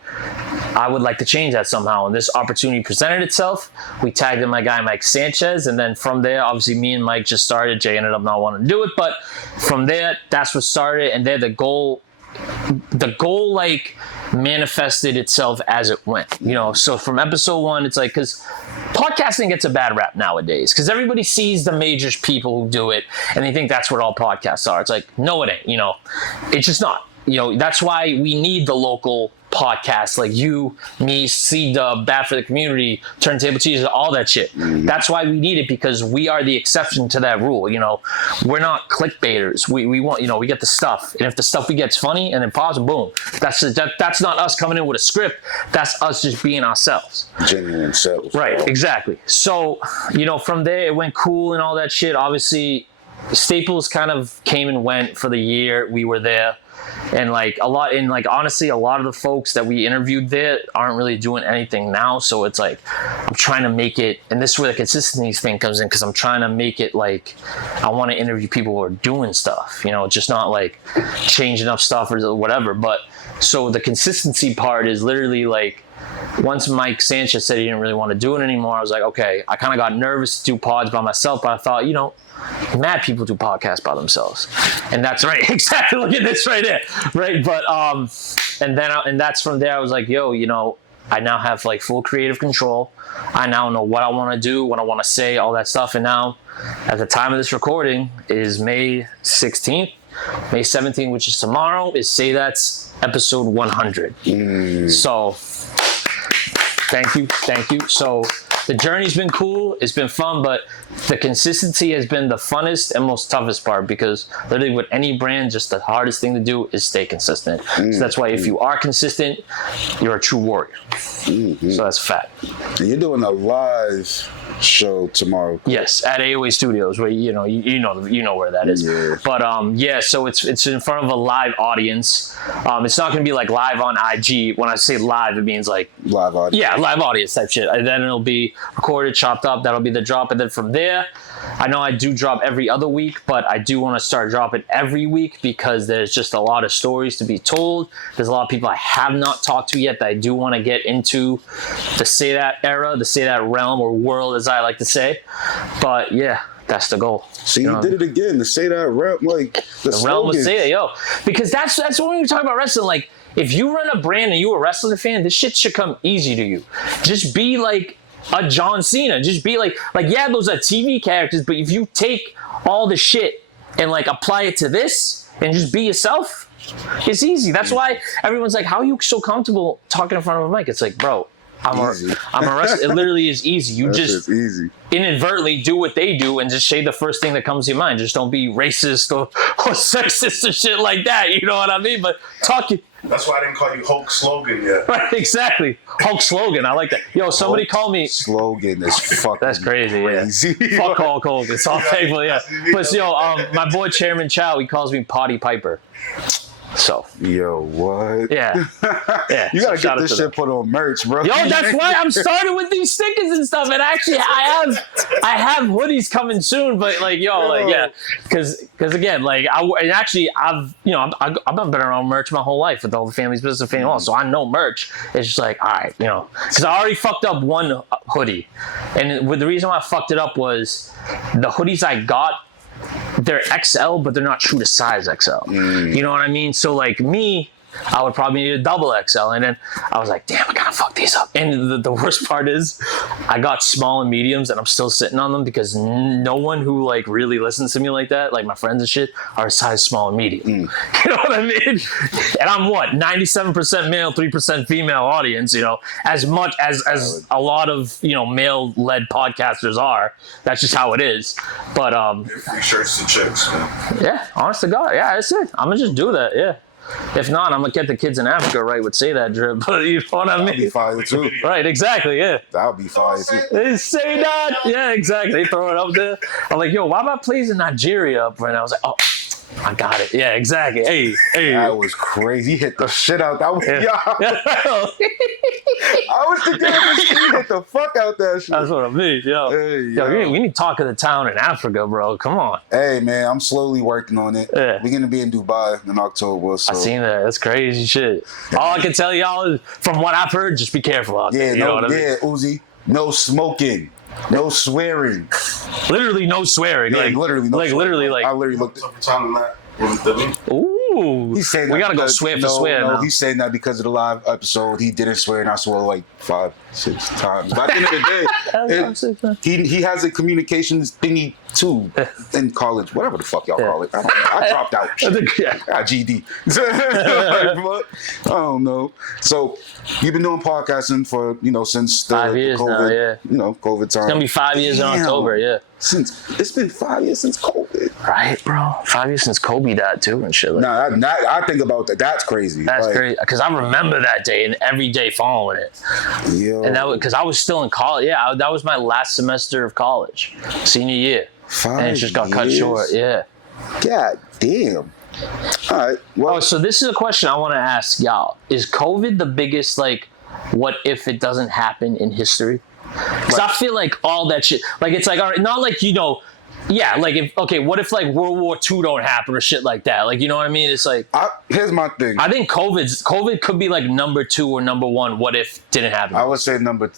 I would like to change that somehow. And this opportunity presented itself. We tagged in my guy, Mike Sanchez. And then from there, obviously me and Mike just started. Jay ended up not wanting to do it. But from there, that's what started. And then the goal manifested itself as it went, So from episode 1, it's because podcasting gets a bad rap nowadays because everybody sees the major people who do it and they think that's what all podcasts are. It's no, it ain't, it's just not. That's why we need the local podcasts like you, me, C-Dub, Bad for the Community, Turntable Teasers, all that shit. That's why we need it because we are the exception to that rule. We're not clickbaiters. We want, we get the stuff. And if the stuff we get's funny and then pause, boom. That's not us coming in with a script. That's us just being ourselves. Genuine selves. Right, exactly. So, from there it went cool and all that shit. Obviously, Staples kind of came and went for the year we were there. And honestly, a lot of the folks that we interviewed there aren't really doing anything now. So it's I'm trying to make it, and this is where the consistency thing comes in, because I'm trying to make it I want to interview people who are doing stuff, just not changing up stuff or whatever. But so the consistency part is literally once Mike Sanchez said he didn't really want to do it anymore, I was like, okay, I kind of got nervous to do pods by myself, but I thought, mad people do podcasts by themselves. And that's right. Exactly. Look at this right there. Right. But, and that's from there. I was like, yo, I now have full creative control. I now know what I want to do, what I want to say, all that stuff. And now at the time of this recording is May 16th, May 17th, which is tomorrow, is Say That's episode 100. So thank you. So the journey's been cool. It's been fun, but the consistency has been the funnest and most toughest part because literally with any brand, just the hardest thing to do is stay consistent. So that's why if you are consistent, you're a true warrior. So that's a fact. And you're doing a live show tomorrow. Yes, at AOA Studios, where you know where that is. Yeah. But so it's in front of a live audience. It's not gonna be like live on IG. When I say live, it means like Live audience. yeah, live audience type shit. And then it'll be recorded, chopped up. That'll be the drop, and then from there, I know I do drop every other week, but I do want to start dropping every week because there's just a lot of stories to be told. There's a lot of people I have not talked to yet that I do want to get into the Say That era, the Say That realm or world, as I like to say. But yeah, that's the goal. So you did it again. The Say That realm, like the realm of slogans. Say That, yo. Because that's when we talk about wrestling. Like, if you run a brand and you're a wrestling fan, this shit should come easy to you. Just be like a John Cena. Just be like yeah, those are TV characters, but if you take all the shit and like apply it to this and just be yourself, it's easy. That's why everyone's like, how are you so comfortable talking in front of a mic? It's like, bro, I'm a wrestler. It literally is easy. You just easy. Inadvertently do what they do and just say the first thing that comes to your mind. Just don't be racist or sexist or shit like that. You know what I mean? But That's why I didn't call you Hulk Slogan yet. Right, exactly. Hulk Slogan. I like that. Yo, somebody call me. Slogan is fucking That's crazy. crazy. Yeah. Fuck Hulk Hogan. It's all thankful. Yeah. But yo, my boy Chairman Chow, he calls me Potty Piper. So. Yo, what? Yeah. Yeah. You gotta get this shit put on merch, bro. Yo, that's why I'm starting with these stickers and stuff. And actually, I have hoodies coming soon. But like, yeah, because again, like, I've been around merch my whole life with all the family's business and all, so I know merch. It's just like, all right, because I already fucked up one hoodie, and the reason why I fucked it up was the hoodies I got. They're XL, but they're not true to size XL. You know what I mean? So like me, I would probably need a double XL. And then I was like, damn, I gotta fuck these up. And the worst part is I got small and mediums and I'm still sitting on them because no one who like really listens to me like that, like my friends and shit, are size small and medium. You know what I mean? And I'm 97% male, 3% female audience, as much as a lot of, male-led podcasters are. That's just how it is. But Free shirts to chicks, man. yeah, honest to God, yeah, that's it. I'm gonna just do that, yeah. If not, I'm gonna get the kids in Africa right with Say That drip. But you know what I mean? That'd be fire too. Right, exactly, yeah. That would be fire too. They Say That, yeah, exactly. They throw it up there. I'm like, yo, why about plays in Nigeria up right now? I was like, oh, I got it. Yeah, exactly. Hey. That was crazy. He hit the shit out. That was I was thinking he hit the fuck out that shit. That's what I mean, yo. Hey, yo, we need to talk of the town in Africa, bro. Come on. Hey, man, I'm slowly working on it. Yeah. We're gonna be in Dubai in October. So. I seen that. That's crazy shit. All I can tell y'all is, from what I've heard, just be careful out there. You know what I mean? Uzi. No smoking. No swearing. Literally no swearing. Yeah, like literally no swearing. Literally like. I literally looked at Ooh. He's saying we that gotta go because- swear for swear no, now. he's saying that because of the live episode. He didn't swear, and I swore like 5-6 times. But at the end of the day, he has a communications thingy too in college, whatever the fuck y'all call it. I don't know. I dropped out. Yeah. I got GD. Like, what? I don't know. So you've been doing podcasting for since the 5 years COVID, now, yeah. COVID time. It's gonna be 5 years in October, yeah. It's been 5 years since COVID. Right, bro. 5 years since Kobe died too and shit. Like I think about that. That's crazy. That's crazy because I remember that day and every day following it. Yo. And that was because I was still in college. Yeah, that was my last semester of college, senior year, 5 and it just got cut years? short. Yeah. God damn. All right. Well, So this is a question I want to ask y'all: is COVID the biggest what if it doesn't happen in history? Because I feel like all that shit, it's all right, not yeah, what if World War II don't happen or shit like that? You know what I mean? It's here's my thing. I think COVID could be number 2 or number 1. What if didn't happen? I would say number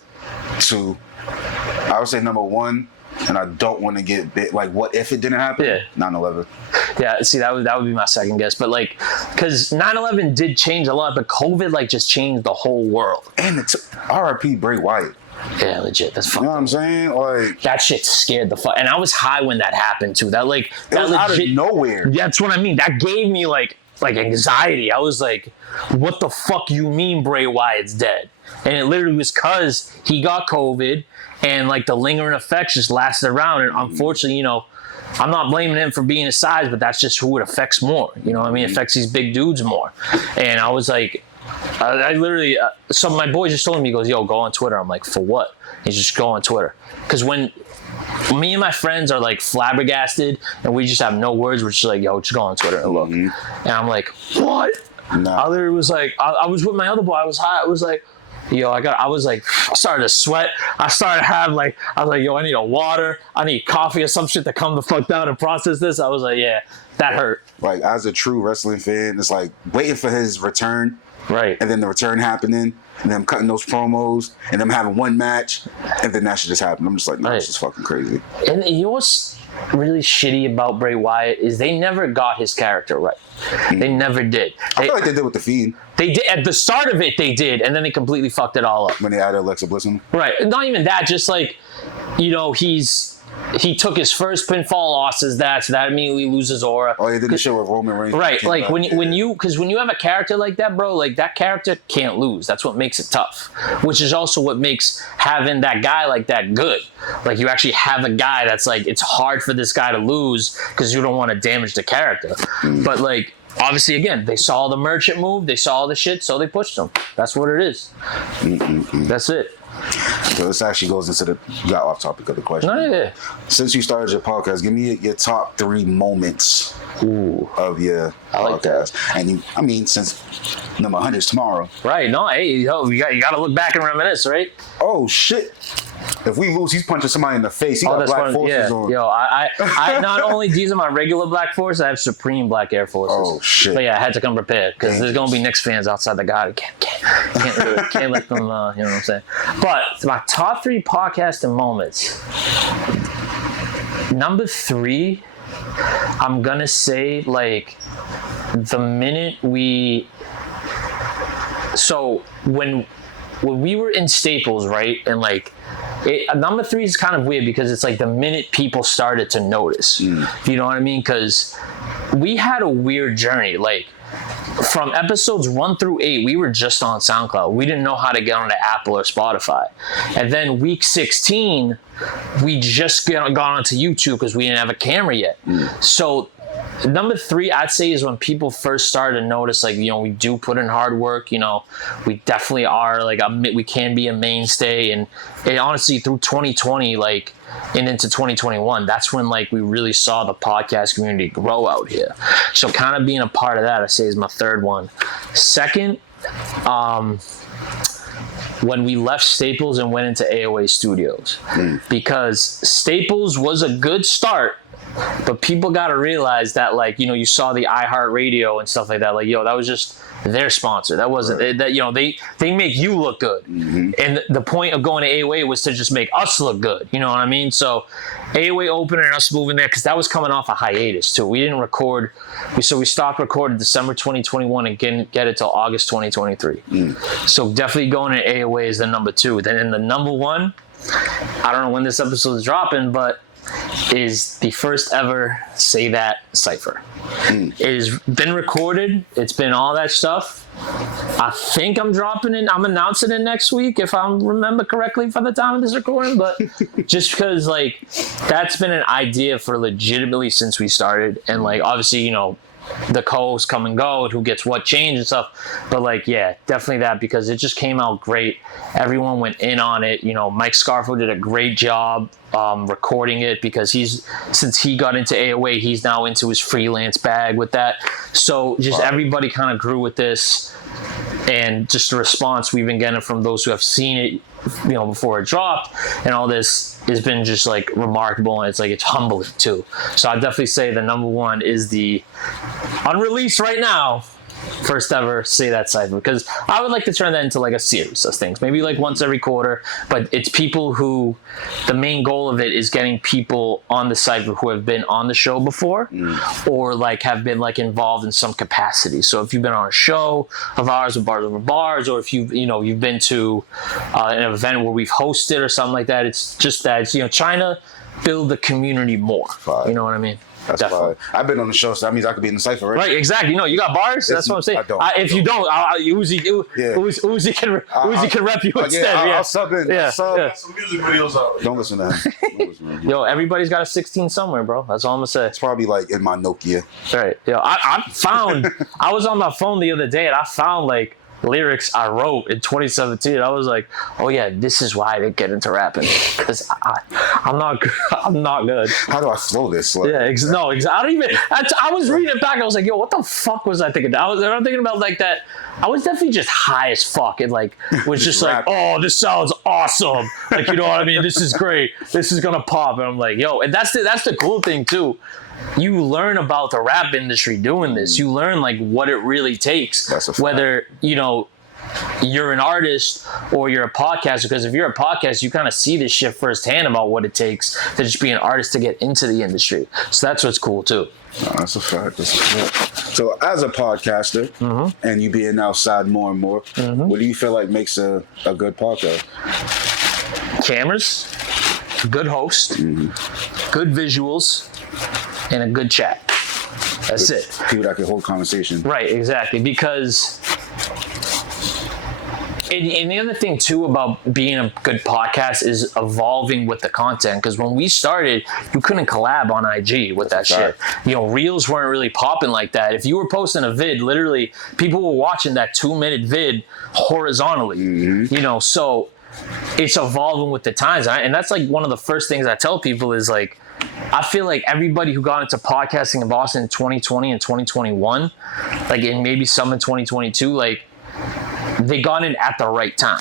2. I would say number 1, and I don't want to get bit. What if it didn't happen? Yeah. 9/11. Yeah, see, that would be my second guess. But because 9/11 did change a lot, but COVID just changed the whole world. And it's R.I.P. Bray Wyatt. Yeah, legit. That's fucked. You know what I'm saying? That shit scared the fuck. And I was high when that happened too. That it was out of nowhere. That's what I mean. That gave me anxiety. I was like, what the fuck you mean Bray Wyatt's dead? And it literally was because he got COVID and the lingering effects just lasted around. And unfortunately, I'm not blaming him for being his size, but that's just who it affects more. You know what I mean? It affects these big dudes more. And I was like, I literally, so my boy just told me, he goes, yo, go on Twitter. I'm like, for what? He's just go on Twitter. Because when me and my friends are like flabbergasted and we just have no words, we're just like, yo, just go on Twitter and look. And I'm like, what? Nah. I literally was like, I was with my other boy. I was high. I was like, yo, I started to sweat. I started to have like, I was like, yo, I need a water. I need coffee or some shit to calm the fuck down and process this. I was like, yeah, that hurt. Like, as a true wrestling fan, it's like waiting for his return. Right. And then the return happening, and them cutting those promos, and them having one match, and then that shit just happened. I'm just like, no, this is fucking crazy. And you know what's really shitty about Bray Wyatt is they never got his character right. They never did. I feel like they did with the feed. They did at the start of it. They did, and then they completely fucked it all up. When they added Alexa Bliss in. Right. Not even that. Just like, you know, he took his first pinfall losses. So that immediately loses aura. Oh, they did the show with Roman Reigns. Right. Like when you have a character like that, bro. Like that character can't lose. That's what makes it tough. Which is also what makes having that guy like that good. Like you actually have a guy that's like, it's hard for this guy to lose because you don't want to damage the character. But like, obviously, again, they saw the merchant move, they saw the shit, so they pushed him. That's what it is. That's it. So this actually goes into the, you got off topic of the question. No, yeah. Since you started your podcast, give me your top 3 moments of your podcast. And you, I mean, since number 100 is tomorrow. Right. No, hey, yo, you got to look back and reminisce, right? Oh, shit. If we lose, he's punching somebody in the face. He got Black Forces on. Yo, I not only these are my regular Black Force, I have Supreme Black Air Forces. Oh, shit. But yeah, I had to come prepared because there's going to be Knicks fans outside the garden. Can't let them, you know what I'm saying? But my top 3 podcasting moments. Number 3, I'm going to say, like, the minute so when we were in Staples, right, and like, number 3 is kind of weird because it's like the minute people started to notice. You know what I mean? Because we had a weird journey. Like, from episodes 1 through 8, we were just on SoundCloud. We didn't know how to get onto Apple or Spotify. And then week 16, we just got onto YouTube because we didn't have a camera yet. So number 3, I'd say, is when people first started to notice, like, you know, we do put in hard work, you know, we definitely are, like, we can be a mainstay. And honestly, through 2020, like, and into 2021, that's when, like, we really saw the podcast community grow out here. So kind of being a part of that, I say, is my 3rd one. 2nd, when we left Staples and went into AOA Studios. Because Staples was a good start, but people got to realize that, like, you know, you saw the iHeartRadio and stuff like that. Like, yo, that was just their sponsor. That wasn't that. You know, they make you look good, and the point of going to AOA was to just make us look good. You know what I mean? So AOA opening and us moving there, because that was coming off a hiatus too. We didn't record. So we stopped recording December 2021 and get it till August 2023. So definitely going to AOA is the number 2. Then in the number 1, I don't know when this episode is dropping, but is the first ever Say That Cypher. It has been recorded. It's been all that stuff. I think I'm dropping it. I'm announcing it next week, if I remember correctly for the time of this recording. But just because, like, that's been an idea for legitimately since we started. And, like, obviously, you know, the co-hosts come and go and who gets what change and stuff. But, like, yeah, definitely that, because it just came out great. Everyone went in on it. You know, Mike Scarfo did a great job recording it, because since he got into AOA, he's now into his freelance bag with that. So just everybody kind of grew with this, and just the response we've been getting from those who have seen it, you know, before it dropped and all this has been just, like, remarkable, and it's humbling too. So I'd definitely say the number 1 is the unreleased right now first ever Say That Cypher, because I would like to turn that into, like, a series of things, maybe like once every quarter. But it's people who, the main goal of it is getting people on the cypher who have been on the show before, or, like, have been, like, involved in some capacity. So if you've been on a show of ours with Bars Over Bars, or if you've been to an event where we've hosted or something like that, it's just that it's, you know, trying to build the community more. You know what I mean? That's fine. I've been on the show, so that means I could be in the cypher, right? Right, exactly. You know, you got bars. That's what I'm saying. I don't. If you don't, Uzi can rep you instead. I'll sub in. Yeah. Got some music videos out. Don't listen to him. Yo, everybody's got a 16 somewhere, bro. That's all I'm gonna say. It's probably, like, in my Nokia. Right. Yo, I found. I was on my phone the other day, and I found, like, lyrics I wrote in 2017. I was like, oh yeah, this is why I didn't get into rapping, because I'm not good. How do I flow this? I don't even. I was reading it back. I was like, yo, what the fuck was I thinking? I'm thinking about like that. I was definitely just high as fuck and like was just like, oh, this sounds awesome. Like, you know what I mean? This is great. This is gonna pop. And I'm like, yo, and that's the cool thing too. You learn about the rap industry doing this. You learn like what it really takes. That's a fact. Whether, you know, you're an artist or you're a podcaster, because if you're a podcast, you kind of see this shit firsthand about what it takes to just be an artist to get into the industry. So that's what's cool too. No, that's a fact. So as a podcaster, and you being outside more and more, what do you feel like makes a good podcast? Cameras, good host, good visuals, and a good chat. That's it. People that can hold conversation. Right, exactly. Because, and the other thing too about being a good podcast is evolving with the content. Because when we started, you couldn't collab on IG with that shit. You know, reels weren't really popping like that. If you were posting a vid, literally people were watching that 2-minute vid horizontally. You know, so it's evolving with the times. And that's like one of the first things I tell people is like, I feel like everybody who got into podcasting in Boston in 2020 and 2021, like, and maybe some in 2022, like, they got in at the right time.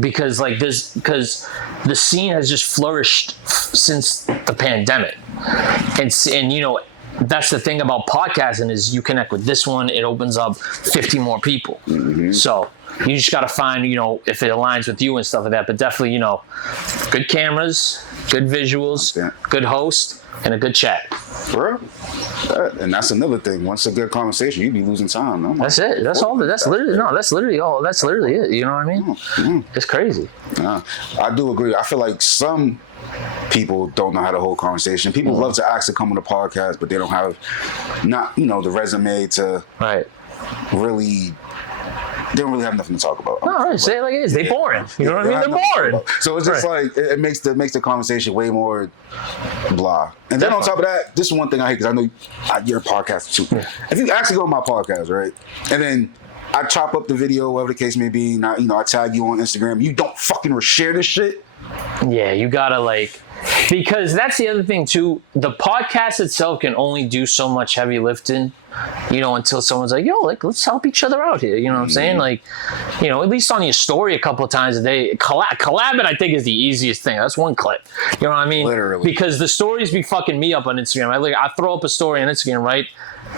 Because the scene has just flourished since the pandemic. And you know, that's the thing about podcasting is you connect with this one, it opens up 50 more people. So you just got to find, you know, if it aligns with you and stuff like that. But definitely, you know, good cameras, good visuals, good host, and a good chat. Bro, and that's another thing. Once a good conversation, you be losing time. No? That's it. That's all. That's literally all. That's literally it. You know what I mean? It's crazy. I do agree. I feel like some people don't know how to hold conversation. People love to ask to come on the podcast, but they don't have, the resume to really. They don't really have nothing to talk about. No, right. Say it like it is. They boring. You know what I mean? They're boring. So it's just like it makes the conversation way more blah. And then on top of that, this is one thing I hate because I know you're a podcaster too. If you actually go on my podcast, right, and then I chop up the video, whatever the case may be, I tag you on Instagram, you don't fucking share this shit. Yeah, you gotta like. Because that's the other thing too. The podcast itself can only do so much heavy lifting, until someone's like, yo, like, let's help each other out here. You know what I'm saying? Like, at least on your story a couple of times a day. Collab it, I think, is the easiest thing. That's one clip. You know what I mean? Literally. Because the stories be fucking me up on Instagram. I throw up a story on Instagram, right?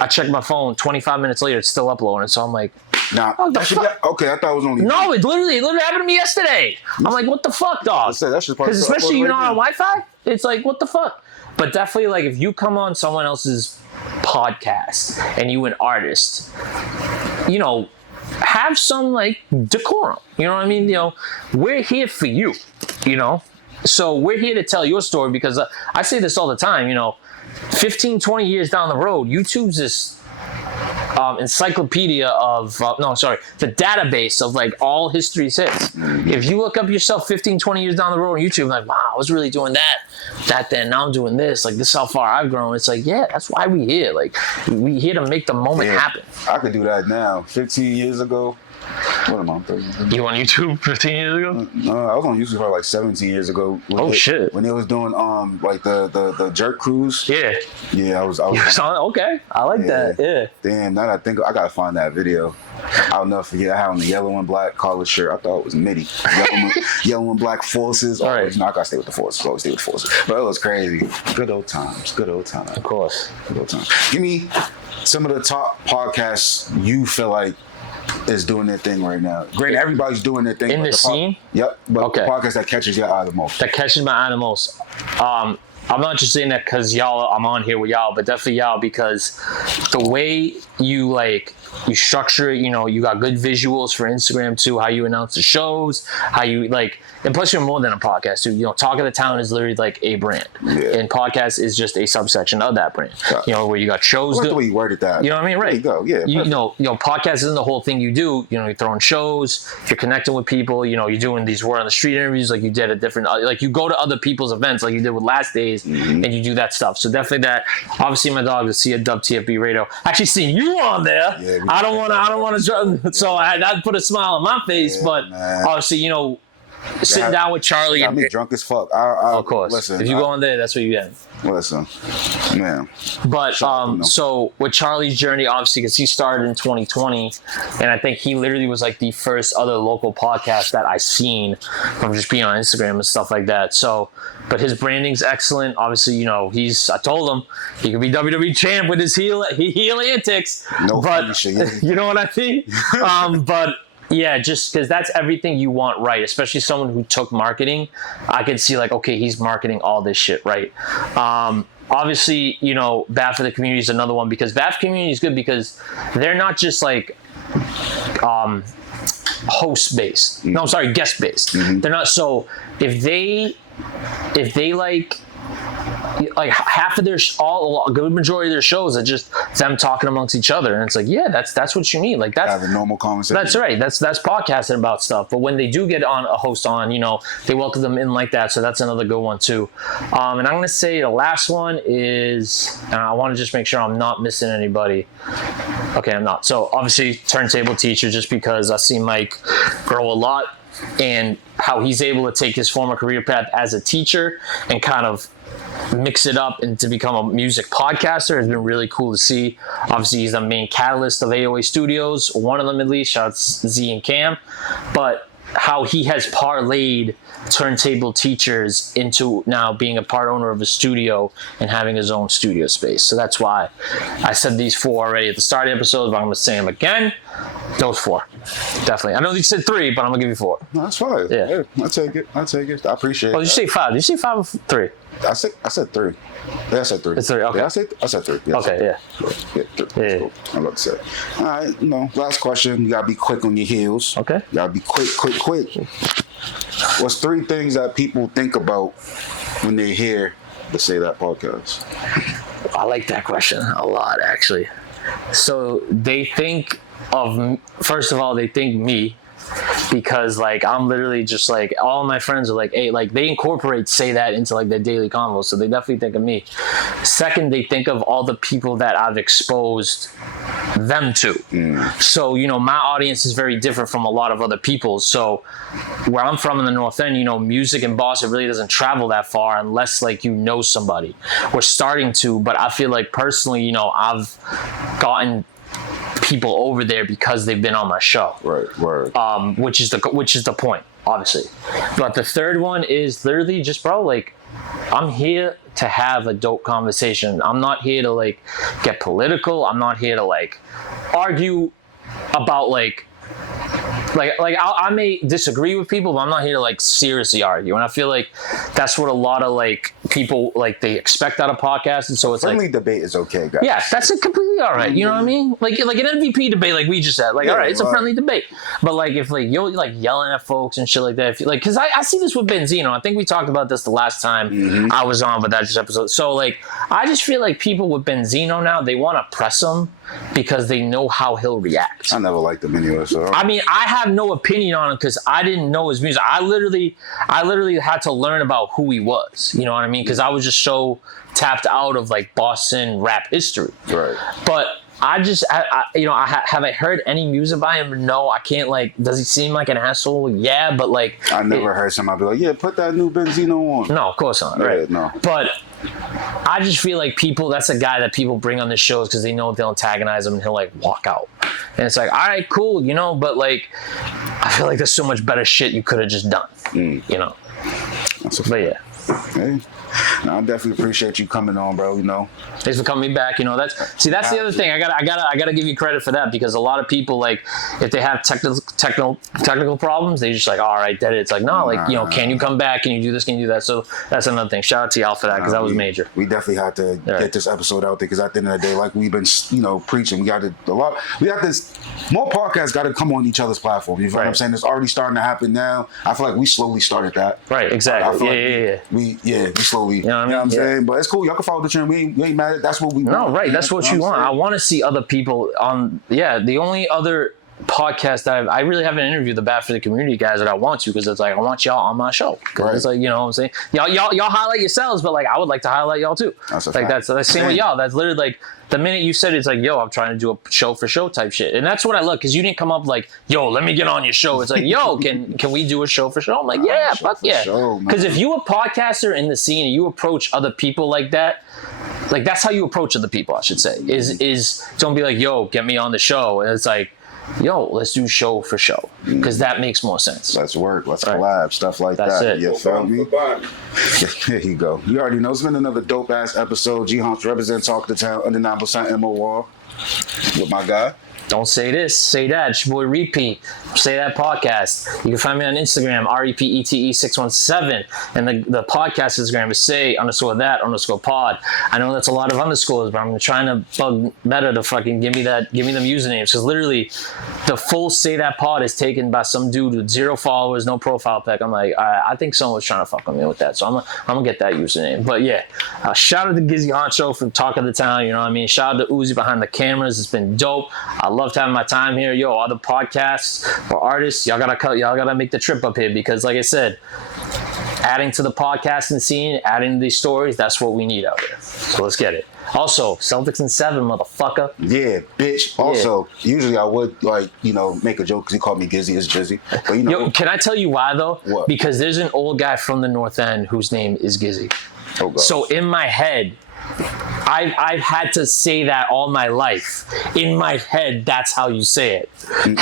I check my phone, 25 minutes later, it's still uploading. So I'm like, okay, I thought it was only. No, it literally happened to me yesterday. I'm like, what the fuck, dog? Because especially on Wi-Fi, it's like, what the fuck? But definitely, like, if you come on someone else's podcast and you an artist, have some like decorum. You know what I mean? We're here for you. So we're here to tell your story because I say this all the time. 15, 20 years down the road, YouTube's this encyclopedia of the database of like all history's hits. If you look up yourself 15, 20 years down the road on YouTube, like, wow, I was really doing that then, now I'm doing this, like, this is how far I've grown. It's like, yeah, that's why we here. Like, we here to make the moment happen. I could do that now. 15 years ago. What am I, 30? You on YouTube 15 years ago? No, I was on YouTube for like 17 years ago. Shit. When they was doing like the jerk cruise. Yeah. Yeah, I was okay. I like that. Yeah. Damn, now that I think, I gotta find that video. I'll never forget. I had on the yellow and black collar shirt. I thought it was MIDI. Yellow and black forces. All right. I gotta stay with the forces. Always stay with the forces. But it was crazy. Good old times. Of course. Good old times. Give me some of the top podcasts you feel like is doing their thing right now. Granted, everybody's doing their thing. In the scene? Yep. But the podcast that catches your eye the most. That catches my eye the most. I'm not just saying that because I'm on here with y'all, but definitely y'all, because the way you structure it, you got good visuals for Instagram too, how you announce the shows, how you and plus you're more than a podcast too. Talk of the Town is literally like a brand, and podcast is just a subsection of that brand. Where you got shows. I like the way you worded that. You know what I mean? Right. There you go. Yeah. Podcast isn't the whole thing you do. You're throwing shows, you're connecting with people. You're doing these word on the street interviews like you did at different, like you go to other people's events like you did with Last Days. holidays, and you do that stuff. So definitely that. Obviously, my dog to see a Dub TFB radio. Actually, seeing you on there, Yeah, I don't want to. So I put a smile on my face, but obviously, you know, sitting down with Charlie. Got me drunk as fuck. Of course. Listen, if you go on there, that's what you get. Listen, man. But so with Charlie's journey, obviously, because he started in 2020, and I think he literally was like the first other local podcast that I seen from just being on Instagram and stuff like that. So, but his branding's excellent. Obviously, you know, I told him he could be WWE champ with his heel antics. No but shit. you know what I mean? But yeah, just because that's everything you want right, especially someone who took marketing. I could see like, okay, he's marketing all this shit right. Obviously, you know, Bad for the Community is another one because Bad for the Community is good because they're not just like host based. No, I'm sorry, guest based. They're not. So if they like half of their a good majority of their shows are just them talking amongst each other, and it's like, yeah, that's what you need. Like that's have a normal conversation. That's right. That's podcasting about stuff. But when they do get on a host on, you know, they welcome them in like that. So that's another good one too. And I'm gonna say the last one is, and I want to just make sure I'm not missing anybody. Okay, I'm not. So obviously, Turntable Teacher, just because I've seen Mike grow a lot and how he's able to take his former career path as a teacher and kind of mix it up and to become a music podcaster has been really cool to see. Obviously, he's the main catalyst of AOA Studios, one of them at least. Shout out to Z and Cam. But how he has parlayed Turntable Teachers into now being a part owner of a studio and having his own studio space. So that's why I said these four already at the start of the episode, but I'm going to say them again. Those four. Definitely. I know you said three, but I'm going to give you four. No, that's fine. Yeah. I'll take it. I appreciate it. Oh, did you say five? Did you say five or three? I said three. Yeah, I said three. It's three, okay. Yeah, I said three. Yeah, okay, yeah. Yeah, three. Yeah. Cool. I'm about to say. All right, last question. You got to be quick on your heels. Okay. You got to be quick. What's three things that people think about when they hear the Say That podcast? I like that question a lot, actually. So they think of, first of all, they think me. Because like I'm literally just like all my friends are like, hey, like they incorporate Say That into like their daily convo, so they definitely think of me. Second, they think of all the people that I've exposed them to. So you know, my audience is very different from a lot of other people's. So where I'm from in the North End, you know, music in Boston really doesn't travel that far unless like you know somebody. We're starting to, but I feel like personally, you know, I've gotten people over there because they've been on my show. Right. Which is the point, obviously. But the third one is literally just, bro, like, I'm here to have a dope conversation. I'm not here to like get political. I'm not here to like argue about like I may disagree with people, but I'm not here to like seriously argue. And I feel like that's what a lot of like people like they expect out of podcasts. And so it's friendly like debate is okay, guys. yeah, that's completely all right. You know what I mean? Like an MVP debate, like we just said, like, all right, it's a friendly debate. But like if like you're like yelling at folks and shit like that, if you, like, because I see this with Benzino. I think we talked about this the last time I was on, but that's just episode. So like I just feel like people with Benzino now, they want to press him because they know how he'll react. I never liked him anyway. So I mean, I have no opinion on him because I didn't know his music. I literally had to learn about who he was. You know what I mean? Because I was just so tapped out of like Boston rap history. Right. But I haven't heard any music by him. No, I can't. Like, does he seem like an asshole? Yeah, but like, I never heard somebody be like, "Yeah, put that new Benzino on." No, of course not. Right? Yeah, no. But I just feel like that's a guy that people bring on the shows because they know they'll antagonize him and he'll like walk out. And it's like, all right, cool, you know. But like, I feel like there's so much better shit you could have just done. You know. But yeah. Hey. No, I definitely appreciate you coming on, bro. You know, thanks for coming back. You know, that's the other thing. I gotta give you credit for that because a lot of people like if they have technical problems, they just like, all right, that it's like no, like you know, can you come back? Can you do this? Can you do that? So that's another thing. Shout out to y'all for that because that was major. We definitely had to get this episode out there because at the end of the day, like we've been preaching, we got this. More podcasts got to come on each other's platform. You know what I'm saying? It's already starting to happen now. I feel like we slowly started that. Right. Exactly. We slowly. You know what I'm saying? But it's cool. Y'all can follow the trend. We ain't mad. That's what we want. No, right. That's what you want. I want to see other people on. Yeah. The only other podcast that I really haven't interviewed the Bad for the Community guys that I want to, because it's like I want y'all on my show. Because it's like, you know what I'm saying? Y'all highlight yourselves, but like I would like to highlight y'all too. That's a fact. That's the same with y'all. That's literally like the minute you said it's like, yo, I'm trying to do a show for show type shit. And that's what I love, because you didn't come up like, yo, let me get on your show. It's like, yo, can we do a show for show? I'm like, yeah, fuck yeah. Because if you a podcaster in the scene and you approach other people like that, like that's how you approach other people, I should say. Is don't be like, yo, get me on the show. And it's like, yo, let's do show for show, because that makes more sense. Let's work, let's collab, stuff like That's that. it. You feel me? There you go. You already know it's been another dope ass episode. G Hunch represent Talk the Town, Undeniable MOR with my guy. Don't say this, say that. It's your boy Repeat. Say That Podcast. You can find me on Instagram, REPETE617. And the podcast Instagram is say_that_pod. I know that's a lot of underscores, but I'm trying to bug Meta to fucking give me them usernames. Because literally, the full Say That Pod is taken by some dude with 0 followers, no profile pic. I'm like, I think someone was trying to fuck with me with that. So I'm gonna get that username. But yeah, shout out to Gizzy Honcho from Talk of the Town. You know what I mean? Shout out to Uzi behind the cameras. It's been dope. I loved having my time here. Yo, other podcasts or artists, y'all gotta make the trip up here, because like I said, adding to the podcasting scene, adding to these stories, that's what we need out here. So let's get it. Also, Celtics in 7, motherfucker. Yeah, bitch. Also, usually I would make a joke because he called me Gizzy as Jizzy. But Yo, can I tell you why though? What? Because there's an old guy from the North End whose name is Gizzy. Oh, God. So in my head, I've had to say that all my life. In my head, that's how you say it.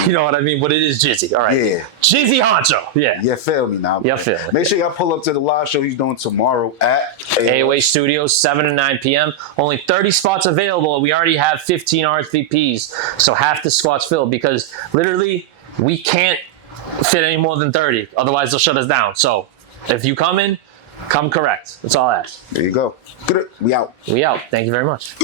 You know what I mean? But it is Jizzy. All right. Yeah. Jizzy Honcho. Yeah. You feel me now? You feel me. Make sure y'all pull up to the live show he's doing tomorrow at AOA Studios, 7 to 9 p.m. Only 30 spots available. We already have 15 RSVPs. So half the spots filled, because literally we can't fit any more than 30. Otherwise, they'll shut us down. So if you come in, come correct. That's all I ask. There you go. Good. We out. We out. Thank you very much.